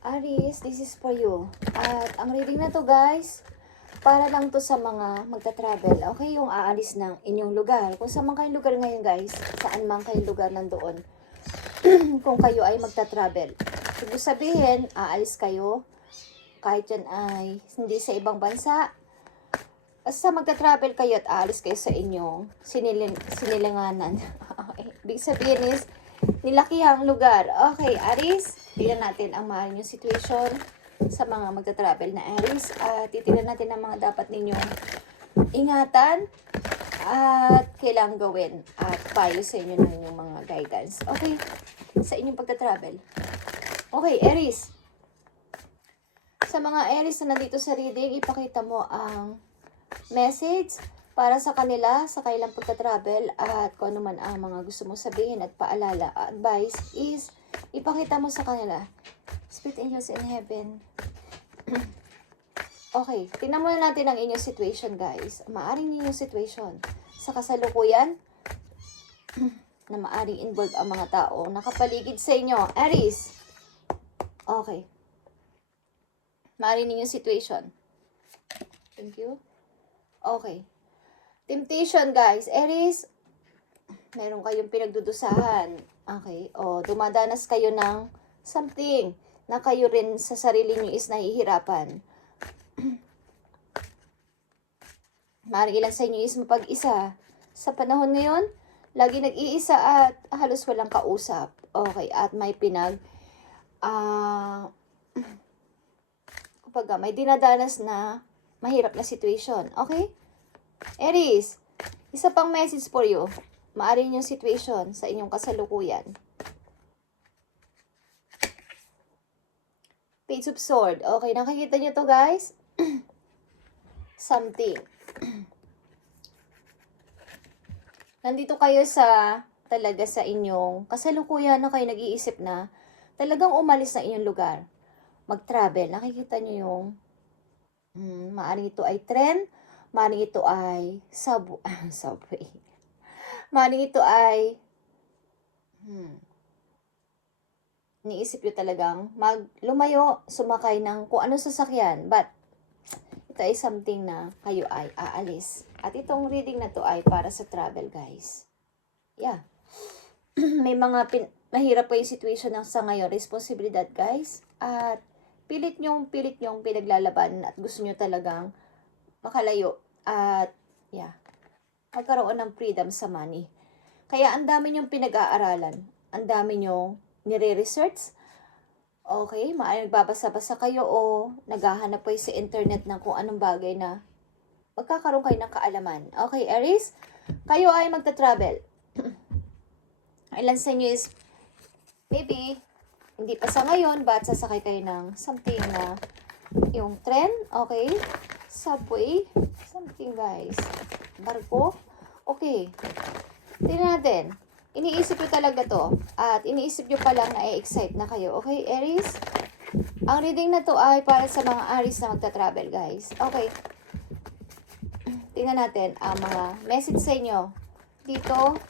Aries, this is for you. At ang reading na to guys, para lang to sa mga magta-travel. Okay, yung aalis ng inyong lugar. Kung saan man kayong lugar ngayon guys, saan man kayong lugar nandoon. Kung kayo ay magta-travel. Ibig sabihin, aalis kayo, kahit yan ay hindi sa ibang bansa. Basta magta-travel kayo at aalis kayo sa inyong sinilinganan. Okay. Ibig sabihin is, nilakihang lugar. Okay, Aries, tignan natin ang maaaring yung situation sa mga magta-travel na Aries. Titignan natin ang mga dapat ninyong ingatan at kailangang gawin at payo sa inyo ng inyong mga guidance. Okay, sa inyong pagta-travel. Okay, Aries. Sa mga Aries na nandito sa reading, ipakita mo ang message para sa kanila sa kailang pagta-travel at kung ano man ang mga gusto mong sabihin at paalala. Advice is, ipakita mo sa kanila. Spirit angels in heaven. Okay, tingnan muna natin ang inyong situation guys. Maaring inyong situation sa kasalukuyan na maaring involve ang mga tao nakapaligid sa inyo. Aries. Okay. Maaring inyong situation. Thank you. Okay. Temptation guys. Aries, meron kayong pinagdudusahan. Okay. O dumadanas kayo ng something na kayo rin sa sarili nyo is nahihirapan. Maaaring ilan sa inyo is mapag-isa. Sa panahon ngayon, lagi nag-iisa at halos walang kausap. Okay, at may kumbaga, may dinadanas na mahirap na situation. Okay? Aries, isa pang message for you. Maaaring yung situation sa inyong kasalukuyan. Page of Sword. Okay, nakikita nyo to guys? Something. Nandito kayo talaga sa inyong kasalukuyan na kayo nag-iisip na talagang umalis na inyong lugar. Mag-travel. Nakikita nyo yung maaaring ito ay tren, maaaring ito ay subway. Maaaring ito ay niisip nyo talagang lumayo, sumakay ng kung anong sasakyan. But, ito ay something na kayo ay aalis. At itong reading na to ay para sa travel, guys. Yeah. May mga mahirap pa yung situation ng sa ngayon, responsibilidad, guys. At pilit nyong pinaglalaban at gusto nyo talagang makalayo. At, yeah, magkaroon ng freedom sa money. Kaya ang dami nyong pinag-aaralan. Ang dami nyong nire-research. Okay, maaaring nagbabasa-basa kayo o naghahanap kayo sa internet ng kung anong bagay na magkakaroon kayo ng kaalaman. Okay, Aries, kayo ay magta-travel. Ilan sa inyo is, maybe, hindi pa sa ngayon, but sasakay kayo ng something na yung tren, okay, subway, something guys, barko, okay. Tingnan natin. Iniisip nyo talaga to. At iniisip nyo pa lang na i-excite na kayo. Okay, Aries? Ang reading na to ay para sa mga Aries na magta-travel, guys. Okay. Tingnan natin ang mga message sa inyo. Dito,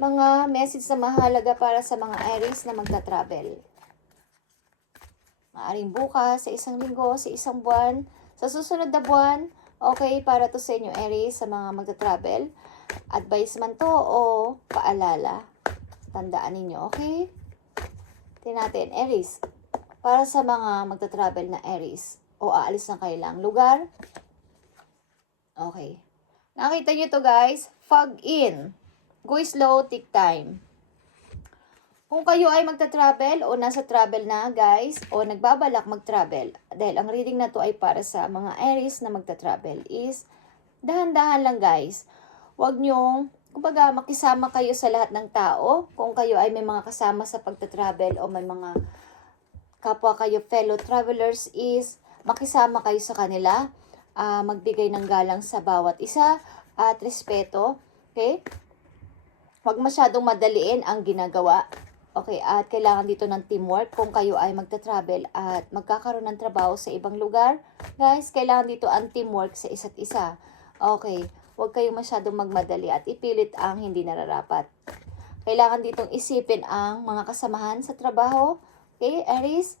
mga message na mahalaga para sa mga Aries na magta-travel. Maaring bukas, sa isang linggo, sa isang buwan, sa susunod na buwan. Okay, para to sa inyo, Aries, sa mga magta-travel. Advice man to o paalala. Tandaan ninyo, okay? Tingnan natin, Aries. Para sa mga magta-travel na Aries o aalis ng kailang lugar. Okay. Nakita nyo to guys? Fog in. Go slow, take time. Kung kayo ay magta-travel o nasa travel na guys o nagbabalak mag-travel, dahil ang reading na to ay para sa mga Aries na magta-travel is dahan-dahan lang guys. Huwag nyong, kumbaga, makisama kayo sa lahat ng tao. Kung kayo ay may mga kasama sa pagta-travel o may mga kapwa kayo fellow travelers is makisama kayo sa kanila. Magbigay ng galang sa bawat isa at respeto. Okay? Huwag masyadong madaliin ang ginagawa. Okay, at kailangan dito ng teamwork kung kayo ay magta-travel at magkakaroon ng trabaho sa ibang lugar. Guys, kailangan dito ang teamwork sa isa't isa. Okay, huwag kayong masyadong magmadali at ipilit ang hindi nararapat. Kailangan ditong isipin ang mga kasamahan sa trabaho. Okay, Aries?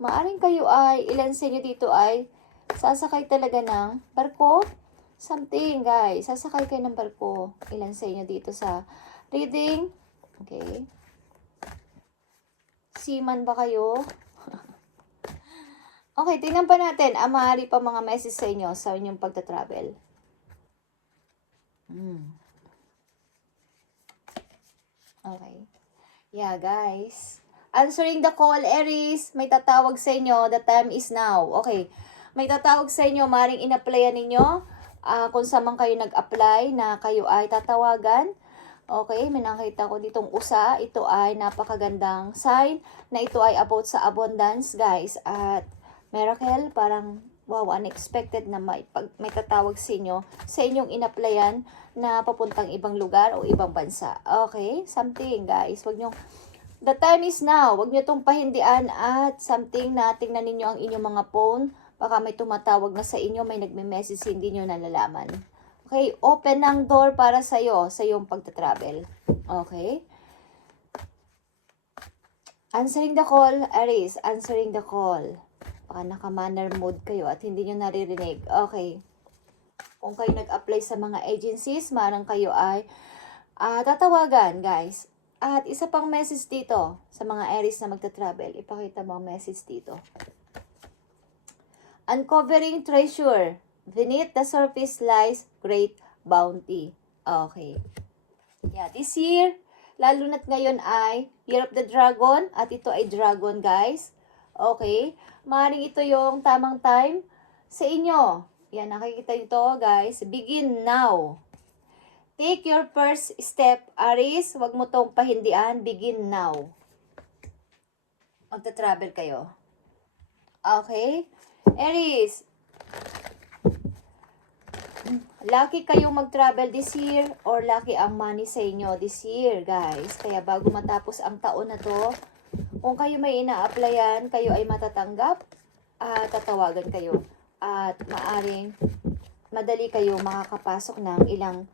Maaring kayo ay, ilan sa inyo dito ay sasakay talaga ng barko. Something, guys. Sasakay kayo ng barko. Ilan sa inyo dito sa reading? Okay. Seaman ba kayo? Okay, tingnan pa natin. Maaari pa mga message sa inyo sa inyong pagta-travel. Okay. Yeah, guys. Answering the call, Aries. May tatawag sa inyo. The time is now. Okay. May tatawag sa inyo. Maring in-applyan ninyo. Kung saan man kayo nag-apply na kayo ay tatawagan. Okay. May nakita ko ditong usa. Ito ay napakagandang sign na ito ay about sa abundance, guys. At miracle, parang wow, unexpected na may tatawag sa inyo sa inyong in-applyan na papuntang ibang lugar o ibang bansa. Okay? Something, guys. The time is now. Wag nyo itong pahindian at something na tingnan ninyo ang inyong mga phone. Baka may tumatawag na sa inyo, may nagme-message, hindi nyo nalalaman. Okay? Open ang door para sa iyong pagta-travel. Okay? Answering the call, Aries. Answering the call. Baka naka-manner mode kayo at hindi nyo naririnig. Okay. Kung kayo nag-apply sa mga agencies, marang kayo ay tatawagan, guys. At isa pang message dito sa mga Aries na magta-travel. Ipakita mo ang message dito. Uncovering treasure. Beneath the surface lies great bounty. Okay. Yeah, this year, lalo na't ngayon ay Year of the Dragon. At ito ay Dragon, guys. Okay. Maaaring ito yung tamang time sa inyo. Yan, nakikita nyo to, guys. Begin now. Take your first step, Aries. Huwag mo tong pahindian. Begin now. Magta-travel kayo. Okay? Aries. Lucky kayong mag-travel this year or lucky ang money sa inyo this year, guys. Kaya bago matapos ang taon na to, kung kayo may ina-applyan, kayo ay matatanggap, tatawagan kayo. At maaring madali kayo makakapasok ng ilang,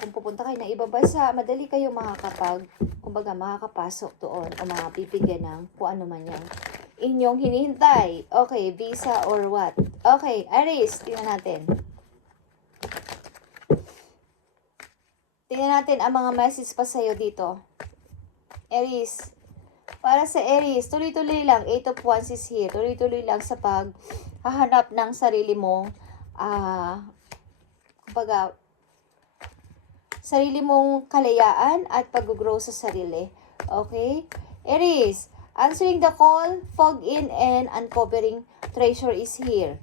kung pupunta kayo ng ibang bansa, madali kayo makakapasok doon o mabibigyan ng kung ano man yan inyong hinihintay. Okay, visa or what? Okay, Aries, tingnan natin. Tingnan natin ang mga message pa sa'yo dito. Aries. Para sa Aries, tuloy-tuloy lang. 8 of Wands is here. Tuloy-tuloy lang sa paghahanap ng sarili mong, sarili mong kalayaan at pag-grow sa sarili. Okay? Aries, answering the call, fog in and uncovering treasure is here.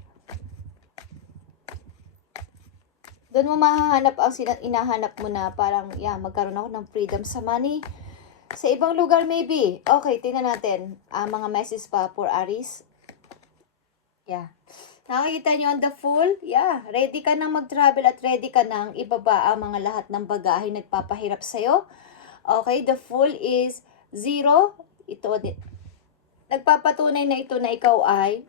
Doon mo mahahanap ang inahanap mo na parang, magkaroon ako ng freedom sa money. Sa ibang lugar maybe. Okay, tingnan natin ang mga message pa for Aries. Yeah. Nakikita nyo on the Fool? Yeah. Ready ka nang mag-travel at ready ka nang ibaba ang mga lahat ng bagahe nagpapahirap sa'yo. Okay, the Fool is 0. Ito, nagpapatunay na ito na ikaw ay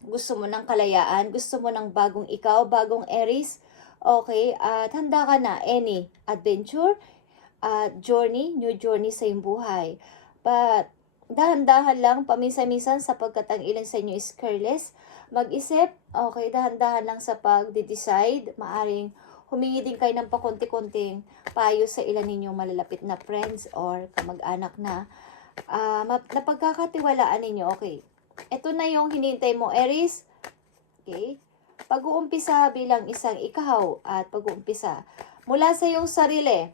gusto mo ng kalayaan, gusto mo ng bagong ikaw, bagong Aries. Okay, at handa ka na any adventure, journey, new journey sa iyong buhay. But, dahan-dahan lang, paminsan-minsan, sapagkat ang ilan sa inyo is careless, mag-isip, okay, dahan-dahan lang sa pag-decide, maaring humingi din kayo ng pakunti-kunting payo sa ilan ninyong malalapit na friends or kamag-anak na napagkakatiwalaan ninyo, okay. Ito na yung hinintay mo, Aries, okay. Pag-uumpisa bilang isang ikaw at pag-uumpisa mula sa iyong sarili.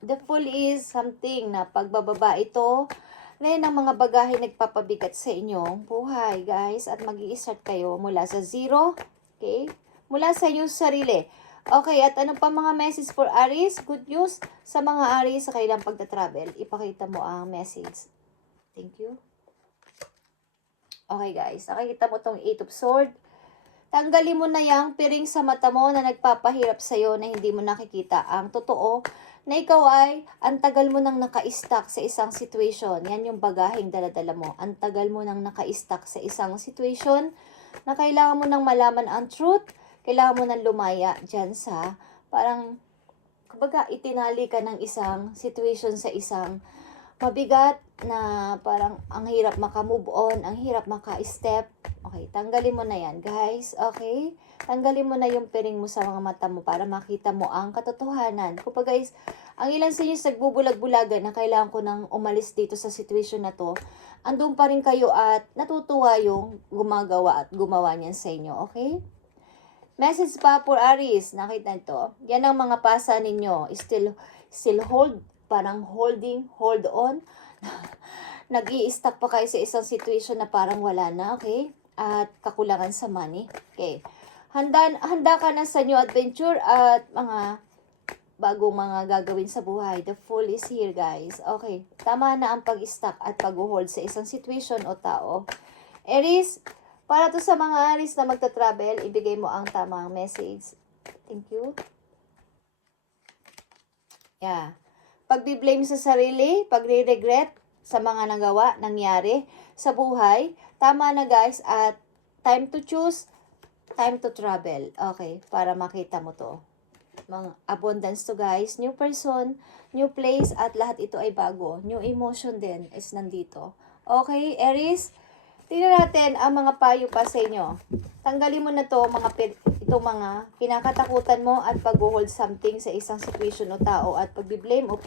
The Fool is something na pagbababa ito na ang mga bagahe nagpapabigat sa inyong buhay, guys. At mag-i-start kayo mula sa 0, okay? Mula sa inyong sarili. Okay, at ano pa mga message for Aries? Good news sa mga Aries sa kailang pagta-travel. Ipakita mo ang message. Thank you. Okay, guys. Nakikita mo tong 8 of Swords. Tanggalin mo na yung piring sa mata mo na nagpapahirap sa'yo na hindi mo nakikita. Ang totoo na ikaw ay ang tagal mo nang naka-stuck sa isang situation. Yan yung bagaheng daladala mo. Ang tagal mo nang naka-stuck sa isang situation na kailangan mo nang malaman ang truth. Kailangan mo nang lumaya dyan sa parang, kumbaga, itinali ka ng isang situation sa isang mabigat na parang ang hirap maka-move on, ang hirap maka-step. Okay, tanggalin mo na yan, guys. Okay? Tanggalin mo na yung piring mo sa mga mata mo para makita mo ang katotohanan. Kapag guys, ang ilan sa inyo nagbubulag-bulagan na kailangan ko nang umalis dito sa situation na to, andun pa rin kayo at natutuwa yung gumagawa at gumawa niyan sa inyo. Okay? Message pa for Aries. Nakita nito. Yan ang mga pasa ninyo. Still hold. Parang hold on. Nag-i-stuck pa kayo sa isang situation na parang wala na, okay? At kakulangan sa money. Okay. Handa ka na sa new adventure at mga bagong mga gagawin sa buhay. The Fool is here, guys. Okay. Tama na ang pag-stuck at pag-hold sa isang situation o tao. Aries, para to sa mga Aries na magta-travel, ibigay mo ang tamang message. Thank you. Yeah. Pagbi-blame sa sarili, pagre-regret sa mga nagawa, nangyari sa buhay. Tama na guys at time to choose, time to travel. Okay, para makita mo to. Mga abundance to guys, new person, new place at lahat ito ay bago. New emotion din is nandito. Okay, Aries, tingnan natin ang mga payo pa sa inyo. Tanggalin mo na to itong mga kinakatakutan mo at pag-hold something sa isang situation o tao at pag-blame o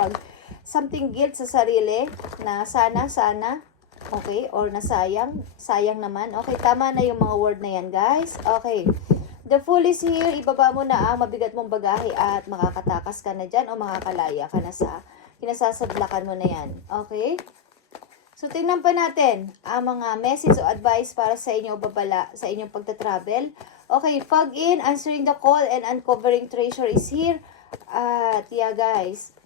something guilt sa sarili na sana, okay, or nasayang, sayang naman. Okay, tama na yung mga word na yan, guys. Okay. The Fool is here. Ibaba mo na ang mabigat mong bagahe at makakatakas ka na dyan o makakalaya ka na sa kinasasadlakan mo na yan. Okay? So, tingnan pa natin ang mga message o advice para sa inyo babala sa inyong pagta-travel. Okay, fog in, answering the call, and uncovering treasure is here. At yeah guys,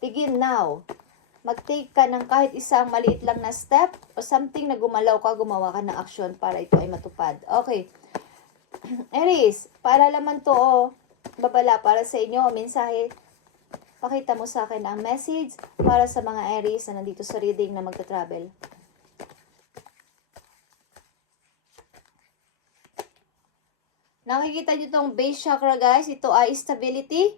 begin now. Mag-take ka ng kahit isang maliit lang na step o something na gumalaw ka, gumawa ka ng action para ito ay matupad. Okay. Aries, para laman to babala para sa inyo o mensahe. Pakita mo sa akin ang message para sa mga Aries na nandito sa reading na magta-travel. Nakikita nyo itong base chakra guys. Ito ay stability.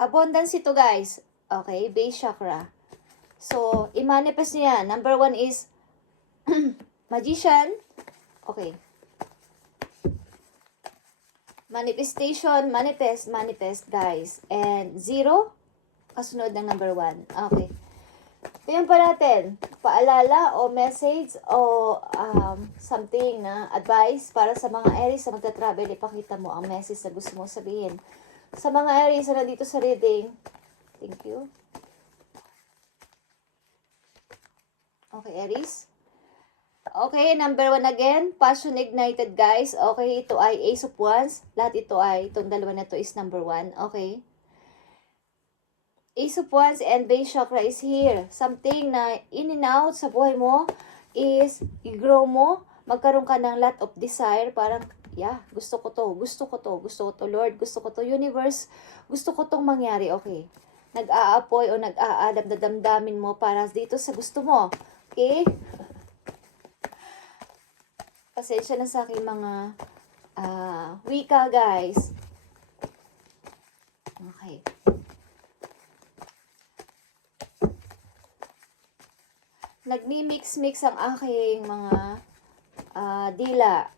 Abundance ito guys. Okay, base chakra. So, i-manifest nyo yan. Number 1 is Magician. Okay. Manifestation, manifest, guys. And 0, kasunod ng number 1. Okay. Tingnan pa natin, paalala o message o something na advice para sa mga Aries na magta-travel. Ipakita mo ang message na gusto mong sabihin. Sa mga Aries na nandito sa reading, thank you. Okay, Aries. Okay, number 1 again, passion ignited guys. Okay, ito ay Ace of Wands. Lahat ito ay, itong dalawa na to is number 1. Okay. Ace of Wands and base chakra is here. Something na in and out sa buhay mo is i-grow mo. Magkaroon ka ng lot of desire. Parang, yeah, gusto ko to, Lord, gusto ko to, universe, gusto ko tong mangyari. Okay. Nag-aapoy o nag-aalab na damdamin mo para dito sa gusto mo. Okay. Pasensya na sa aking mga wika, guys. Okay. Nagmi-mix-mix ang aking mga dila.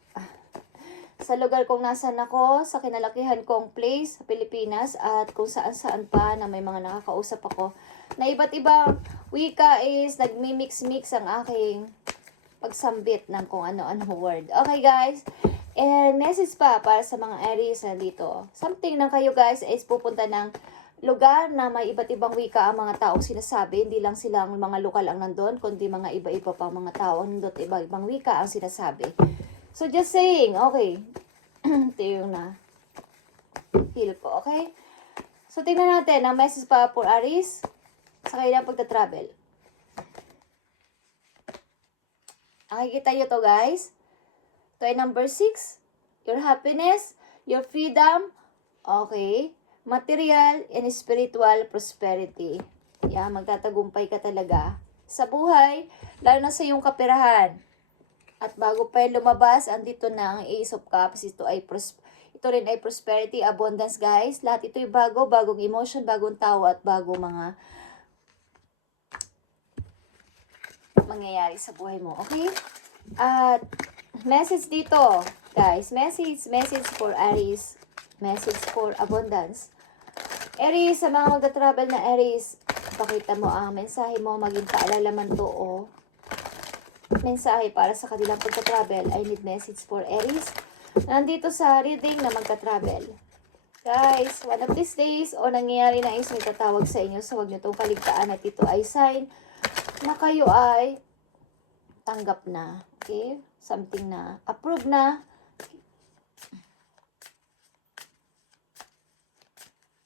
Sa lugar kong nasan ako, sa kinalakihan kong place sa Pilipinas, at kung saan-saan pa na may mga nakakausap ako, na iba't ibang wika is nagmi-mix-mix ang aking pagsambit ng kung ano-ano word. Okay guys, and message pa para sa mga Aries na dito. Something na kayo guys is pupunta ng lugar na may iba't ibang wika ang mga taong sinasabi. Hindi lang silang mga lokal ang nandun, kundi mga iba-iba pang mga tao nandun, iba-ibang wika ang sinasabi. So just saying, okay. Ito yung na feel ko, okay? So tingnan natin ang message pa for Aries sa kailang pagta-travel. Nakikita nyo to guys. Ito ay number 6. Your happiness, your freedom, okay, material and spiritual prosperity. Yeah, magtatagumpay ka talaga sa buhay, lalo na sa iyong kaperahan. At bago pa yung lumabas, andito na ang Ace of Cups. Ito rin ay prosperity, abundance guys. Lahat ito ay bago, bagong emotion, bagong tao at bagong mga mangyayari sa buhay mo. Okay? At message dito, guys. Message for Aries. Message for abundance. Aries, sa mga magta-travel na Aries, pakita mo ang mensahe mo, maging paalala man to o mensahe para sa kanilang pagta-travel. I need message for Aries. Nandito sa reading na magta-travel. Guys, one of these days o nangyayari na is may tatawag sa inyo, so huwag nyo itong kaligtaan at ito ay sign na kayo ay tanggap na. Okay? Something na approved na.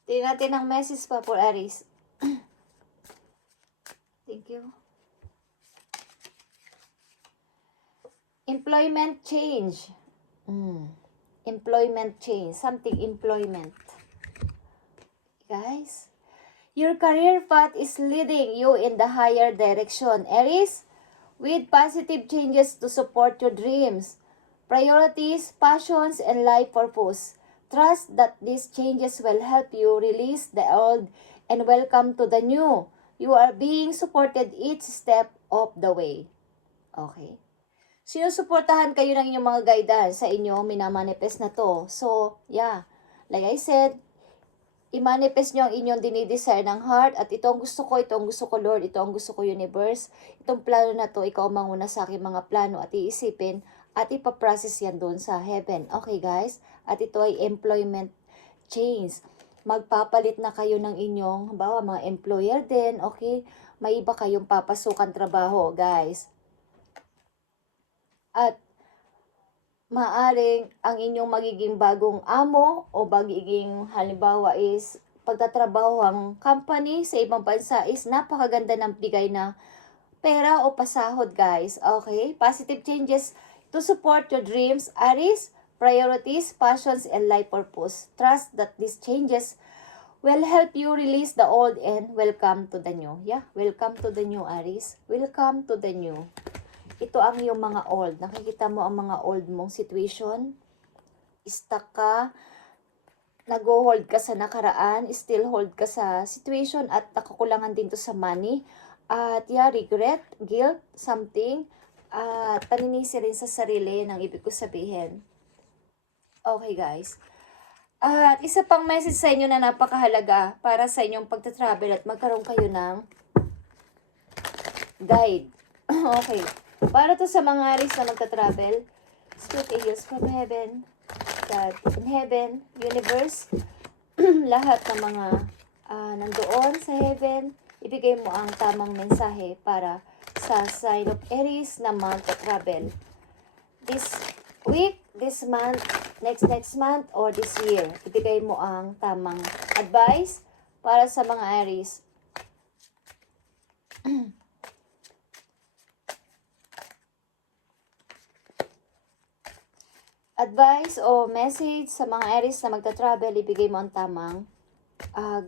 Tingnan natin ang message pa for Aries. Thank you. Employment change. Employment change. Something employment. Guys, your career path is leading you in the higher direction. Aries, with positive changes to support your dreams, priorities, passions, and life purpose. Trust that these changes will help you release the old and welcome to the new. You are being supported each step of the way. Okay? Sinusuportahan kayo ng inyong mga guidance sa inyo, minamanifest na to. So, yeah. Like I said, i-manifest nyo ang inyong dinidesire ng heart at ito ang gusto ko, Lord, ito ang gusto ko, universe. Itong plano na to, ikaw manguna sa aking mga plano at iisipin at ipaprocess yan doon sa heaven. Okay guys? At ito ay employment change. Magpapalit na kayo ng inyong, halimbawa mga employer din, okay? May iba kayong papasukan trabaho, guys. At maaring ang inyong magiging bagong amo o magiging halimbawa is pagtatrabaho ang company sa ibang bansa is napakaganda ng bigay na pera o pasahod, guys. Okay? Positive changes to support your dreams, Aries, priorities, passions, and life purpose. Trust that these changes will help you release the old and welcome to the new. Yeah, welcome to the new, Aries. Welcome to the new. Ito ang yung mga old. Nakikita mo ang mga old mong situation. Stuck ka. Nag-hold ka sa nakaraan. Still hold ka sa situation. At nakakulangan din to sa money. At yeah, regret, guilt, something. At paninisi rin sa sarili ng ibig ko sabihin. Okay guys. At isa pang message sa inyo na napakahalaga para sa inyong pagta-travel at magkaroon kayo ng guide. Okay. Para to sa mga Aries na magta-travel, Spirit Angels from Heaven, God in Heaven, Universe, lahat ng mga nandoon sa Heaven, ibigay mo ang tamang mensahe para sa sign of Aries na magta-travel. This week, this month, next month, or this year, ibigay mo ang tamang advice para sa mga Aries. Advice o message sa mga Aries na magta-travel, ibigay mo ang tamang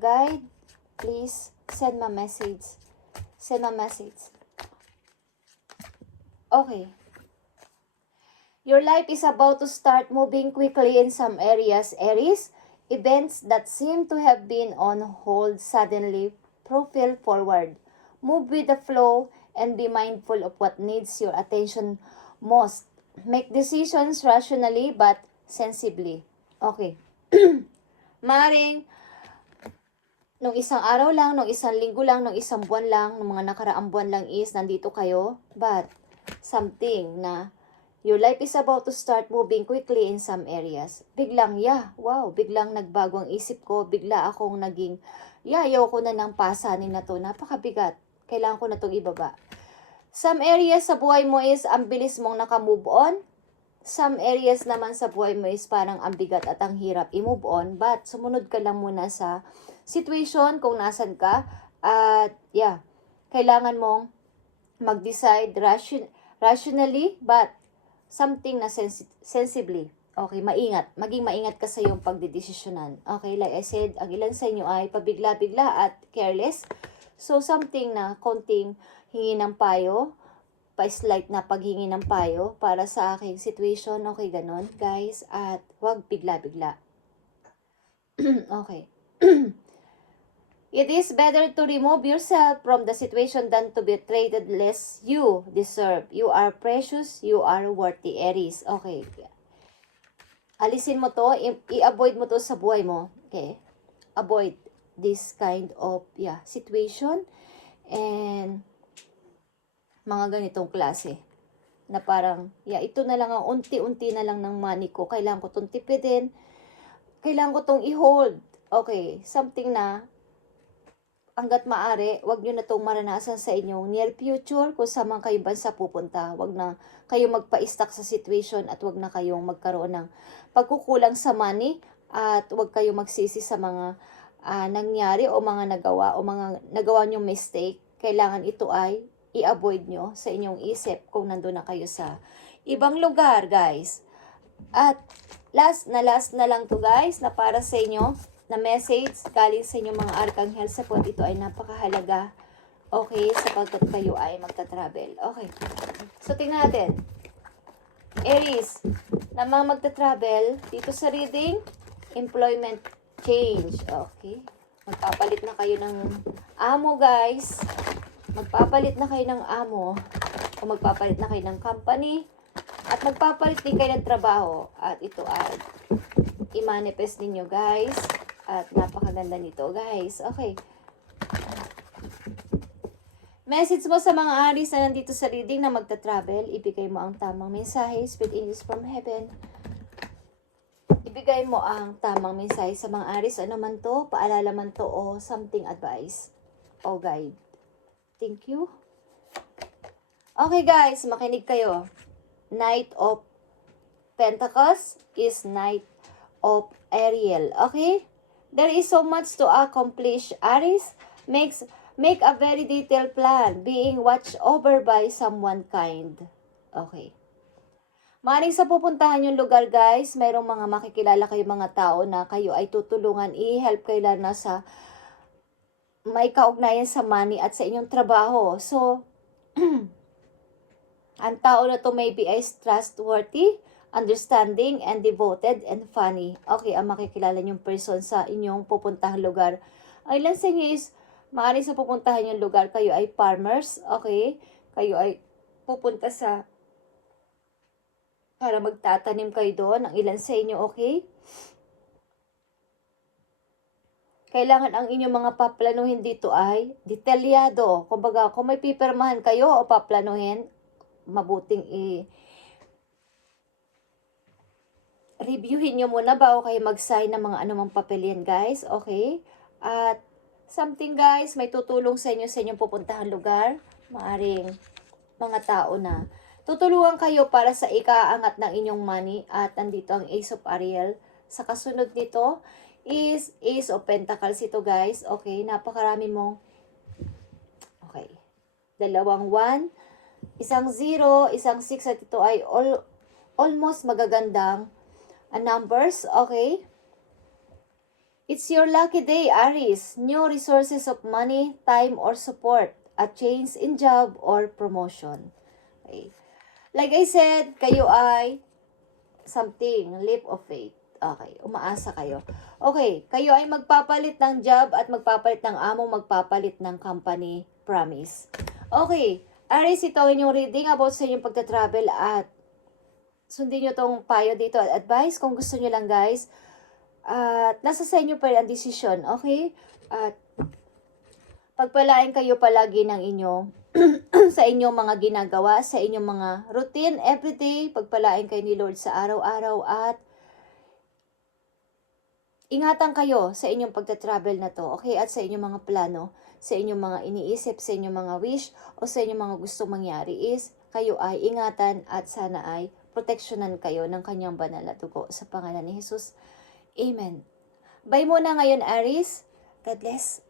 guide. Please send my message. Send my message. Okay. Your life is about to start moving quickly in some areas, Aries. Events that seem to have been on hold suddenly propel forward. Move with the flow and be mindful of what needs your attention most. Make decisions rationally but sensibly. Okay. Maring nung isang araw lang, nung isang linggo lang, nung isang buwan lang, nung mga nakaraang buwan lang is nandito kayo, but something na your life is about to start moving quickly in some areas. Biglang, biglang nagbago ang isip ko, bigla akong naging, ayaw ko na ng pasanin na to, napakabigat, kailangan ko na itong ibaba. Some areas sa buhay mo is ang bilis mong naka-move on. Some areas naman sa buhay mo is parang ang bigat at ang hirap i-move on. But sumunod ka lang muna sa situation kung nasan ka. At kailangan mong mag-decide rationally but something na sensibly. Okay, maingat. Maging maingat ka sa iyong pagdidesisyonan. Okay, like I said, ang ilan sa inyo ay pabigla-bigla at careless. So, something na konting hingi ng payo, pa-slight na paghingi ng payo para sa aking situation. Okay, ganon, guys. At wag bigla-bigla. Okay. It is better to remove yourself from the situation than to be treated less you deserve. You are precious, you are worthy, Aries. Okay. Alisin mo to, i-avoid mo to sa buhay mo. Okay? Avoid this kind of situation and mga ganitong klase na parang, ito na lang ang unti-unti na lang ng money ko. Kailangan ko itong tipidin. Kailangan ko itong i-hold. Okay, something na hanggat maaari, wag nyo na itong maranasan sa inyong near future kung saan man kayo bansa pupunta. Wag na kayo magpa-stuck sa situation at wag na kayong magkaroon ng pagkukulang sa money at wag kayo magsisi sa mga nangyari o mga nagawa nyong mistake. Kailangan ito ay i-avoid nyo sa inyong isip kung nandun na kayo sa ibang lugar, guys. At last na lang to, guys, na para sa inyo na message galing sa inyong mga Archangel Support. Ito ay napakahalaga, okay, sapagkat kayo ay magta-travel. Okay, so tingnan natin. Aries, na mga magta-travel dito sa reading, employment change. Okay, magpapalit na kayo ng amo, guys. Magpapalit na kayo ng amo o magpapalit na kayo ng company at magpapalit din kayo ng trabaho at ito ay i-manifest ninyo, guys, at napakaganda nito, guys. Okay, message mo sa mga Aries na nandito sa reading na magta-travel, ibigay mo ang tamang mensahe, Spirit Angels from Heaven. Ibigay mo ang tamang mensahe sa mga Aries, ano man to, paalala man to o something advice o guide. Thank you. Okay, guys, makinig kayo. Knight of Pentacles is Knight of Ariel. Okay? There is so much to accomplish. Aries, make a very detailed plan, being watched over by someone kind. Okay. Maring sa pupuntahan yung lugar, guys, mayroong mga makikilala kayo mga tao na kayo ay tutulungan, i-help kayo na sa may kaugnayan sa money at sa inyong trabaho. So, ang tao na to maybe is trustworthy, understanding, and devoted, and funny. Okay, ang makikilala yung person sa inyong pupuntahang lugar. Ang ilan sa inyo is, maaari sa pupuntahan yung lugar, kayo ay farmers, okay? Kayo ay pupunta sa, para magtatanim kayo doon. Ang ilan sa inyo, okay? Kailangan ang inyong mga paplanuhin dito ay detalyado. Kumbaga, kung may pipirmahan kayo o paplanuhin, mabuting reviewin nyo muna bago kayo mag-sign ng mga anumang papel yan, guys. Okay? At something, guys, may tutulong sa inyong pupuntahan lugar. Maaring mga tao na tutulungan kayo para sa ikaangat ng inyong money. At nandito ang Ace of Ariel. Sa kasunod nito is Ace of Pentacles ito, guys. Okay, napakarami mong dalawang 1, isang 0, isang 6 at ito ay almost magagandang numbers. Okay, it's your lucky day, Aries. New resources of money, time, or support. A change in job or promotion. Okay, like I said, kayo ay something, leap of faith. Okay, umaasa kayo. Okay, kayo ay magpapalit ng job at magpapalit ng amo, magpapalit ng company, promise. Okay, Aries, ito yung reading about sa inyong pagta-travel at sundin nyo tong payo dito at advice kung gusto nyo lang, guys. At nasa sa inyo pa rin ang desisyon, okay? At pagpalain kayo palagi ng inyong sa inyong mga ginagawa, sa inyong mga routine, everyday, pagpalain kayo ni Lord sa araw-araw at ingatan kayo sa inyong pagta-travel na to, okay? At sa inyong mga plano, sa inyong mga iniisip, sa inyong mga wish, o sa inyong mga gusto mangyari is, kayo ay ingatan at sana ay proteksyonan kayo ng kanyang banal na dugo sa pangalan ni Jesus. Amen. Bye muna ngayon, Aries. God bless.